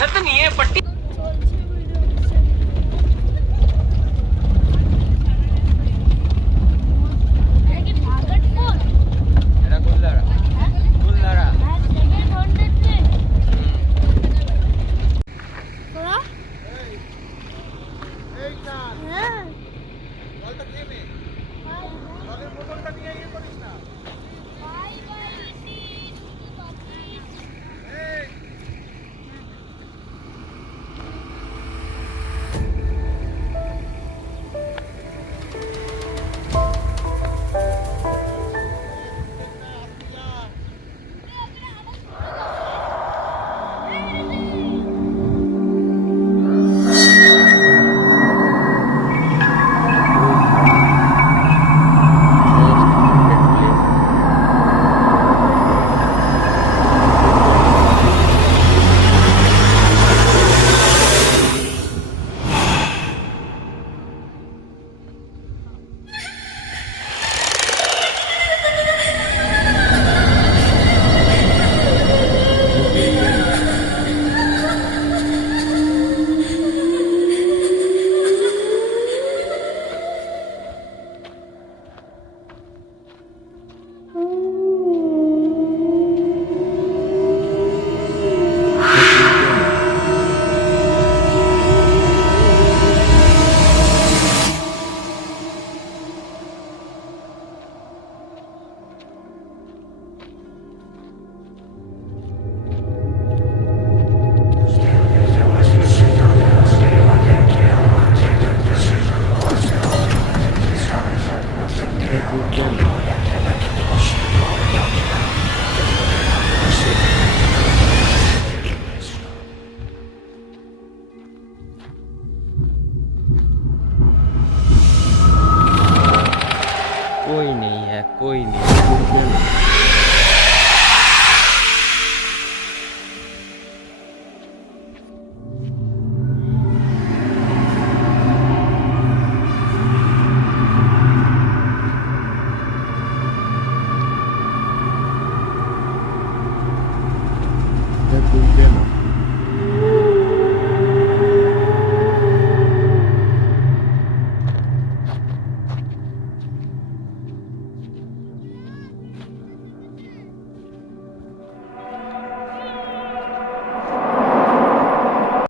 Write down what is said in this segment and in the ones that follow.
छत नहीं है पट्टी। कोई नहीं है, कोई नहीं।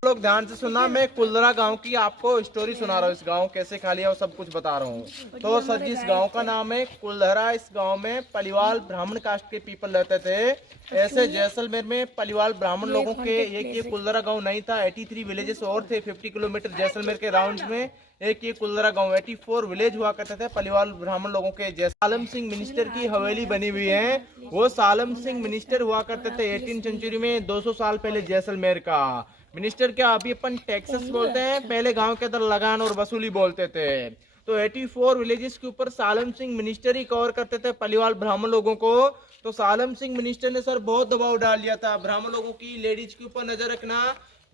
लोग ध्यान से सुनना, मैं कुल्लरा गांव की आपको स्टोरी सुना रहा हूँ। इस गांव कैसे खा लिया वो सब कुछ बता रहा हूँ। तो सर जी, इस गांव का नाम है कुल्लरा। इस गांव में पलिवाल ब्राह्मण कास्ट के पीपल रहते थे। ऐसे जैसलमेर में पलिवाल ब्राह्मण लोगों के एक ये कुल्लरा गांव नहीं था, 83 विलेजेस और थे 50 किलोमीटर जैसलमेर के राउंड में। एक ये कुल्लरा गांव 84 विलेज हुआ करते थे पलिवाल ब्राह्मण लोगों के। जैसे सालम सिंह मिनिस्टर की हवेली बनी हुई है, वो सालम सिंह मिनिस्टर हुआ करते थे 18 सेंचुरी में, 200 साल पहले जैसलमेर का। मिनिस्टर क्या अभी अपन टैक्सेस बोलते हैं, पहले गांव के अंदर लगान और वसूली बोलते थे। तो 84 विलेजेस के ऊपर सालम सिंह मिनिस्टर ही कवर करते थे पलिवाल ब्राह्मण लोगों को। तो सालम सिंह मिनिस्टर ने सर बहुत दबाव डाल दिया था ब्राह्मण लोगों की, लेडीज के ऊपर नजर रखना,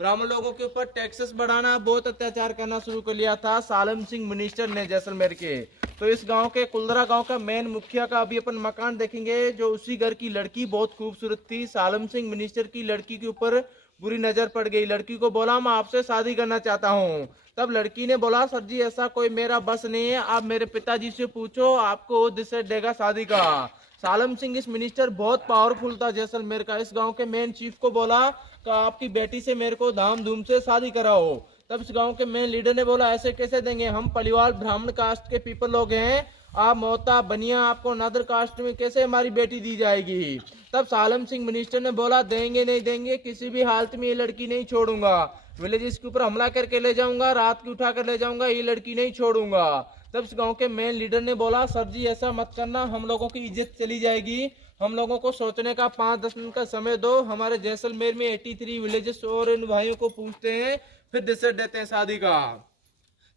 ब्राह्मण लोगों के ऊपर टैक्सेस बढ़ाना, बहुत अत्याचार करना शुरू कर लिया था सालम सिंह मिनिस्टर ने जैसलमेर के। तो इस गांव के कुल्लरा गांव का मेन मुखिया का अभी अपन मकान देखेंगे, जो उसी घर की लड़की बहुत खूबसूरत थी। सालम सिंह मिनिस्टर की लड़की के ऊपर बुरी नजर पड़ गई। लड़की को बोला मैं आपसे शादी करना चाहता हूँ। तब लड़की ने बोला सर जी ऐसा कोई मेरा बस नहीं है, आप मेरे पिताजी से पूछो, आपको डिसाइड देगा शादी का। सालम सिंह इस मिनिस्टर बहुत पावरफुल था जैसलमेर का। इस गांव के मेन चीफ को बोला कि आपकी बेटी से मेरे को धाम धूम से शादी कराओ। तब इस गांव के मेन लीडर ने बोला ऐसे कैसे देंगे, हम पलिवाल ब्राह्मण कास्ट के पीपल लोग हैं, आप मोहता बनिया आपको नदर कास्ट में कैसे हमारी बेटी दी जाएगी। तब सालम सिंह मिनिस्टर ने बोला देंगे नहीं देंगे, किसी भी हालत में ये लड़की नहीं छोड़ूंगा, विलेज के ऊपर हमला करके ले जाऊंगा, रात की उठा कर ले जाऊंगा, ये लड़की नहीं छोड़ूंगा। तब इस गांव के मेन लीडर ने बोला सर जी ऐसा मत करना, हम लोगों की इज्जत चली जाएगी, हम लोगों को सोचने का 5-10 दिन का समय दो। हमारे जैसलमेर में 83 विलेजेस और इन भाइयों को पूछते हैं, फिर डिसाइड देते हैं शादी का।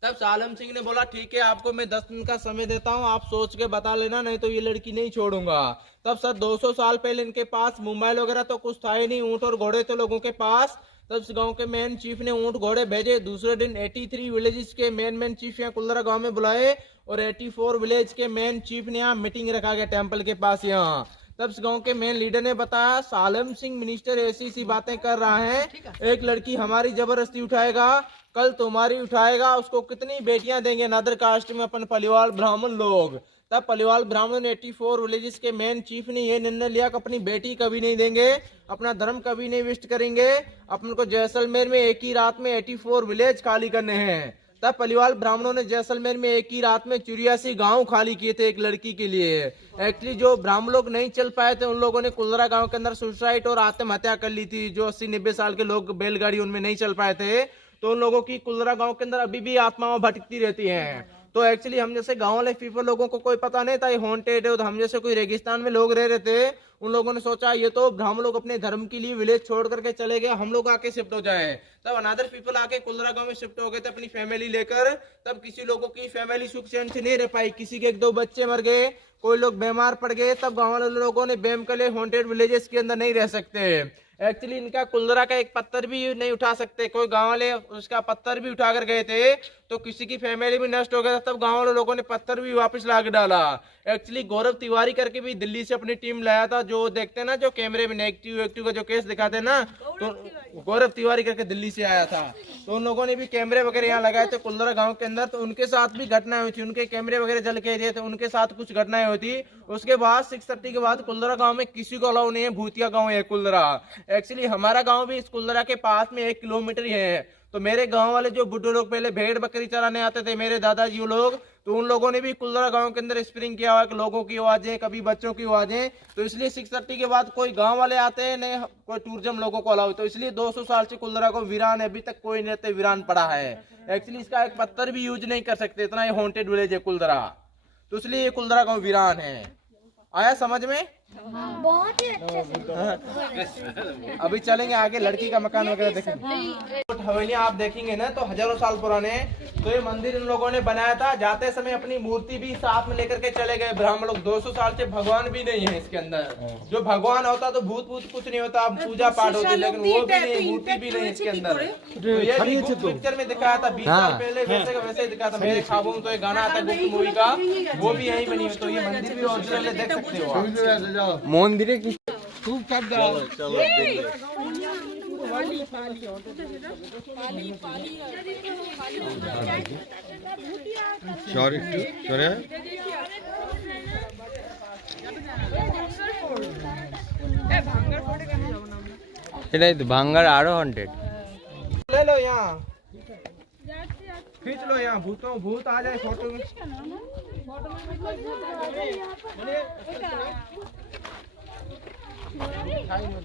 तब सालम सिंह ने बोला ठीक है, आपको मैं 10 दिन का समय देता हूँ, आप सोच के बता लेना, नहीं तो ये लड़की नहीं छोड़ूंगा। तब सर 200 साल पहले इनके पास मोबाइल वगैरह तो कुछ था ही नहीं, ऊंट और घोड़े थे लोगों के पास। तब इस गांव के मेन चीफ ने ऊंट घोड़े भेजे। दूसरे दिन 83 विलेजेस के मेन चीफ यहाँ कुल्लरा गांव में बुलाए और 84 विलेज के मेन चीफ ने यहाँ मीटिंग रखा गया टेम्पल के पास यहाँ। तब इस गांव के मेन लीडर ने बताया सालम सिंह मिनिस्टर ऐसी बातें कर रहा है, एक लड़की हमारी जबरदस्ती उठाएगा, कल तुम्हारी उठाएगा, उसको कितनी बेटियां देंगे नदर कास्ट में अपन पलिवाल ब्राह्मण लोग। तब पलिवाल ब्राह्मण 84 विलेजेस के मेन चीफ ने यह निर्णय लिया कि अपनी बेटी कभी नहीं देंगे, अपना धर्म कभी नहीं विष्ट करेंगे, अपन को जैसलमेर में एक ही रात में 84 विलेज खाली करने हैं। तब पलिवाल ब्राह्मणों ने जैसलमेर में एक ही रात में 84 गांव खाली किए थे एक लड़की के लिए। एक्चुअली जो ब्राह्मण लोग नहीं चल पाए थे उन लोगों ने कुलरा गांव के अंदर सुसाइड और आत्महत्या कर ली थी। जो 80-90 साल के लोग बैलगाड़ी उनमें नहीं चल पाए थे, तो उन लोगों की कुलरा गांव के अंदर अभी भी आत्माओं भटकती रहती हैं। तो एक्चुअली हम जैसे गांव वाले पीपल लोगों को कोई पता नहीं था ये हॉन्टेड है, तो हम जैसे कोई रेगिस्तान में लोग रह रहे थे, उन लोगों ने सोचा ये तो ब्राह्मण लोग अपने धर्म के लिए विलेज छोड़ करके चले गए, हम लोग आके शिफ्ट हो जाएं। तब अनादर पीपल आके कुलरा गांव में शिफ्ट हो गए थे अपनी फैमिली लेकर। तब किसी लोगों की फैमिली सुख चैन से नहीं रह पाई, किसी के 1-2 बच्चे मर गए, कोई लोग बीमार पड़ गए। तब गाँव वाले लोगों ने बैम कर लिए हॉन्टेड विलेजेस के अंदर नहीं रह सकते। एक्चुअली इनका कुलरा का एक पत्थर भी नहीं उठा सकते, कोई गांव वाले उसका पत्थर भी उठा कर गए थे तो किसी की फैमिली भी नष्ट हो गया था। तब गांव वाले लोगों ने पत्थर भी वापस ला के डाला। एक्चुअली गौरव तिवारी करके भी दिल्ली से अपनी टीम लाया था, जो देखते ना जो कैमरे में नेगेटिव का जो केस दिखाते ना, तो गौरव तिवारी करके दिल्ली से आया था। तो उन लोगों ने भी कैमरे वगैरह यहाँ लगाए थे कुलरा गांव के अंदर, तो उनके साथ भी घटनाएं हुई थी, उनके कैमरे वगैरह जल के दिए थे, उनके साथ कुछ घटनाएं हुई थी। उसके बाद 6:30 के बाद कुलरा गांव में किसी को अलाउ नहीं है, भूतिया गांव है कुलरा। एक्चुअली हमारा गांव भी इस कुलरा के पास में 1 किलोमीटर ही है। तो मेरे गांव वाले जो बुढ़े लोग पहले भेड़ बकरी चराने आते थे, मेरे दादाजी लोग, तो उन लोगों ने भी कुलरा गांव के अंदर स्प्रिंग किया हुआ कि लोगों की आवाजें, कभी बच्चों की आवाजें। तो इसलिए 6:30 के बाद कोई गांव वाले आते हैं नहीं, कोई टूरिज्म लोगों को अलाउ, तो इसलिए 200 साल से कुलरा को वीरान है, अभी तक कोई नहीं रहते, वीरान पड़ा है। एक्चुअली इसका एक पत्थर भी यूज नहीं कर सकते, इतना ही हॉन्टेड विलेज है कुलरा, तो इसलिए ये कुलरा गांव वीरान है। आया समझ में? बहुत ही अच्छे से। अभी चलेंगे आगे, लड़की का मकान वगैरह देखेंगे। हवेलियां आप देखेंगे ना तो हजारों साल पुराने, तो ये मंदिर इन लोगों ने बनाया था। जाते समय अपनी मूर्ति भी साथ में लेकर के चले गए ब्राह्मण लोग। 200 साल से भगवान भी नहीं है इसके अंदर। जो भगवान होता तो भूत कुछ नहीं होता, पूजा पाठ होती, लेकिन वो भी नहीं, मूर्ति भी नहीं इसके अंदर। तो ये भी पिक्चर में दिखाया था 20 साल पहले, वैसे का वैसे दिखाया था मेरे ख्वाबों में। तो एक गाना आता है गुप्त मूवी का, वो भी यही बनी है। तो ये मंदिर भी ओरिजिनल है, देख सकते हो आप। मंदिरे की खूब कब जाओ, चलो এটাই তো ভাঙ্গার আরো হন্টেড। ले लो यहाँ, खींच लो यहाँ, भूत आ जाए फोटो में।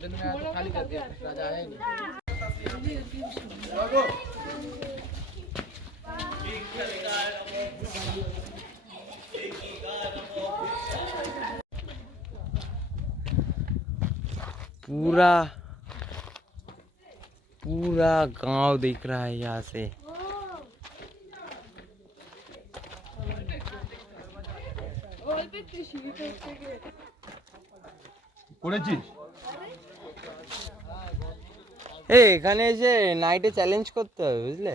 दिन में आया तो खाली कर दिया, राजा है नहीं। पूरा गांव दिख रहा है यहाँ से। এখানে এসে নাইটে চ্যালেঞ্জ করতে হবে বুঝলে।